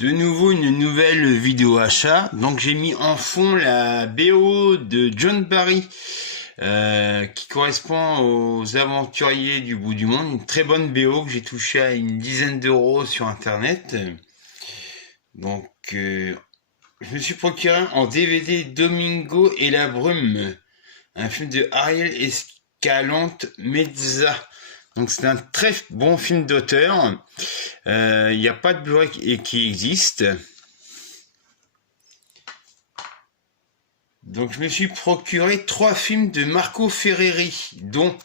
De nouveau une nouvelle vidéo achat. Donc j'ai mis en fond la BO de John Barry qui correspond aux aventuriers du bout du monde. Une très bonne BO que j'ai touché à une dizaine d'euros sur internet. Donc je me suis procuré en DVD Domingo et la brume, un film de Ariel Escalante Meza. Donc c'est un très bon film d'auteur. Il n'y a pas de Blu-ray qui existe. Donc je me suis procuré 3 films de Marco Ferreri, dont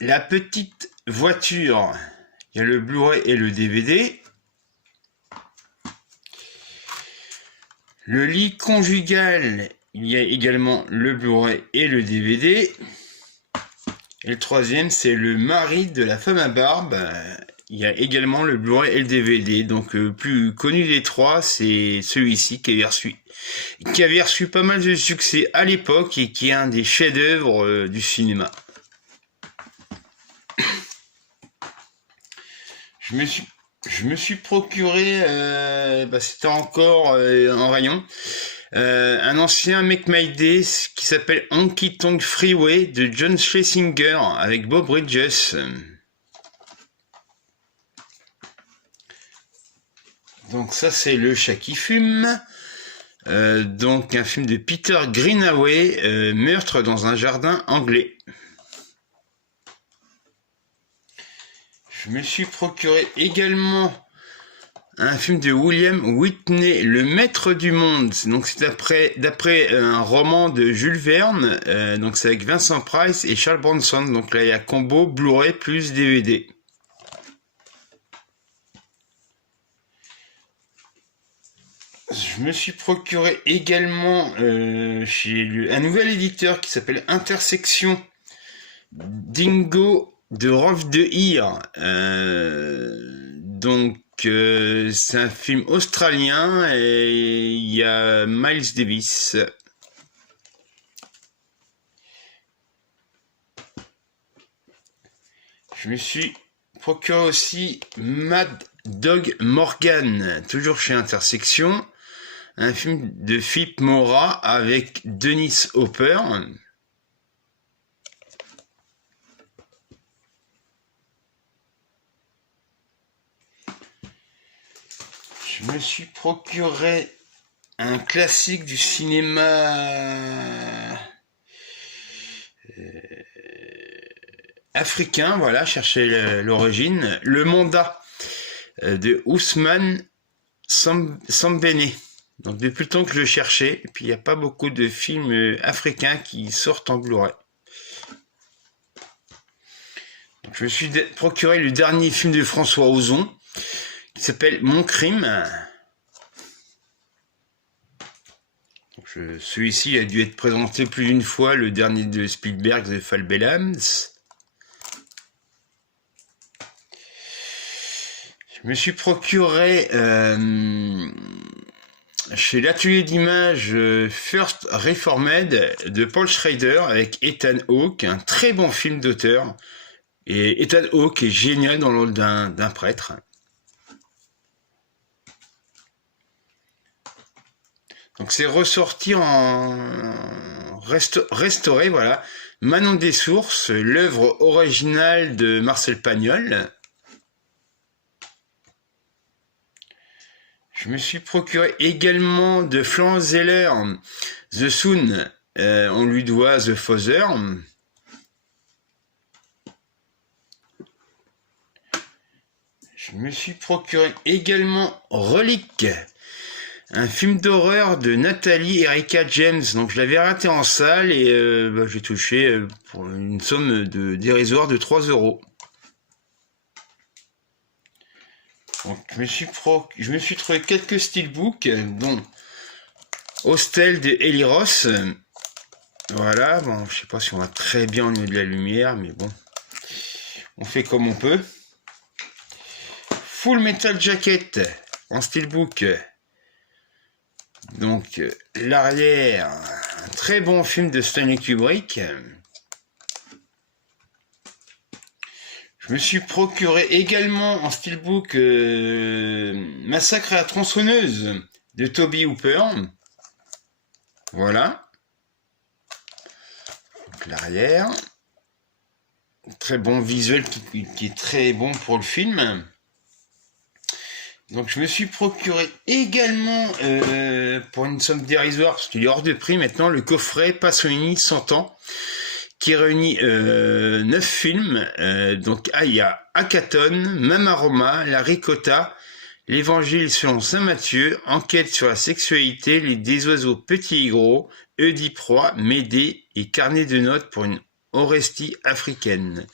La petite voiture. Il y a le Blu-ray et le DVD. Le lit conjugal. Il y a également le Blu-ray et le DVD. Et le troisième, c'est Le mari de la femme à barbe. Il y a également le Blu-ray et le DVD. Donc le plus connu des trois, c'est celui-ci qui avait reçu pas mal de succès à l'époque et qui est un des chefs-d'œuvre du cinéma. Je me suis procuré, c'était encore en rayon, un ancien Make My Day qui s'appelle Honky Tonk Freeway de John Schlesinger avec Bob Bridges. Donc ça c'est Le chat qui fume. Donc un film de Peter Greenaway, Meurtre dans un jardin anglais. Je me suis procuré également un film de William Whitney, Le maître du monde. Donc c'est d'après un roman de Jules Verne. Donc c'est avec Vincent Price et Charles Bronson. Donc là il y a combo Blu-ray plus DVD. Je me suis procuré également chez un nouvel éditeur qui s'appelle Intersection, Dingo de Rolf de Heer. C'est un film australien et il y a Miles Davis. Je me suis procuré aussi Mad Dog Morgan, toujours chez Intersection, un film de Philippe Mora avec Dennis Hopper. Je me suis procuré un classique du cinéma africain, voilà, cherchez l'origine, Le Mandat de Ousmane Sembène. Donc depuis le temps que je cherchais, et puis il n'y a pas beaucoup de films africains qui sortent en Blu-ray. Donc je me suis procuré le dernier film de François Ozon, qui s'appelle Mon crime. Celui-ci a dû être présenté plus d'une fois, le dernier de Spielberg, The Fabelmans. Je me suis procuré chez l'atelier d'images First Reformed de Paul Schrader avec Ethan Hawke, un très bon film d'auteur. Et Ethan Hawke est génial dans le rôle d'un prêtre. Donc c'est ressorti en restauré, voilà. Manon des Sources, l'œuvre originale de Marcel Pagnol. Je me suis procuré également de Florence Zeller, The Sun, on lui doit The Father. Je me suis procuré également Relique, un film d'horreur de Nathalie Erika James. Donc je l'avais raté en salle et j'ai touché pour une somme dérisoire de 3 euros. Donc je me suis trouvé quelques steelbooks, dont Hostel de Eli Roth. Voilà, bon, je sais pas si on va très bien au niveau de la lumière, mais bon, on fait comme on peut. Full Metal Jacket en steelbook. Donc l'arrière, un très bon film de Stanley Kubrick. Je Je me suis procuré également en steelbook Massacre à la tronçonneuse de Toby Hooper. Voilà. Donc l'arrière. Très bon visuel qui est très bon pour le film. Donc je me suis procuré également pour une somme dérisoire, parce qu'il est hors de prix maintenant, le coffret Pasolini 100 ans, qui réunit 9 films. Donc il y a Akaton, Mama Roma, La Ricotta, L'Évangile selon saint Matthieu, Enquête sur la sexualité, Les des oiseaux petits et gros, Oedipe-Roi, Médée et Carnet de notes pour une Orestie africaine.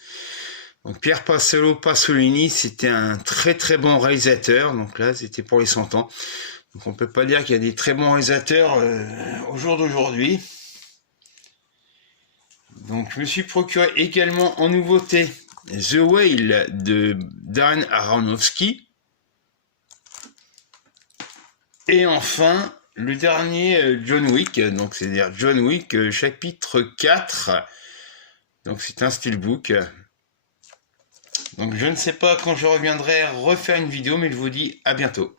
Donc Pier Paolo Pasolini, c'était un très très bon réalisateur. Donc là, c'était pour les 100 ans. Donc on peut pas dire qu'il y a des très bons réalisateurs au jour d'aujourd'hui. Donc je me suis procuré également en nouveauté The Whale de Darren Aronofsky. Et enfin, le dernier John Wick, donc c'est-à-dire John Wick chapitre 4. Donc c'est un steelbook. Donc je ne sais pas quand je reviendrai refaire une vidéo, mais je vous dis à bientôt.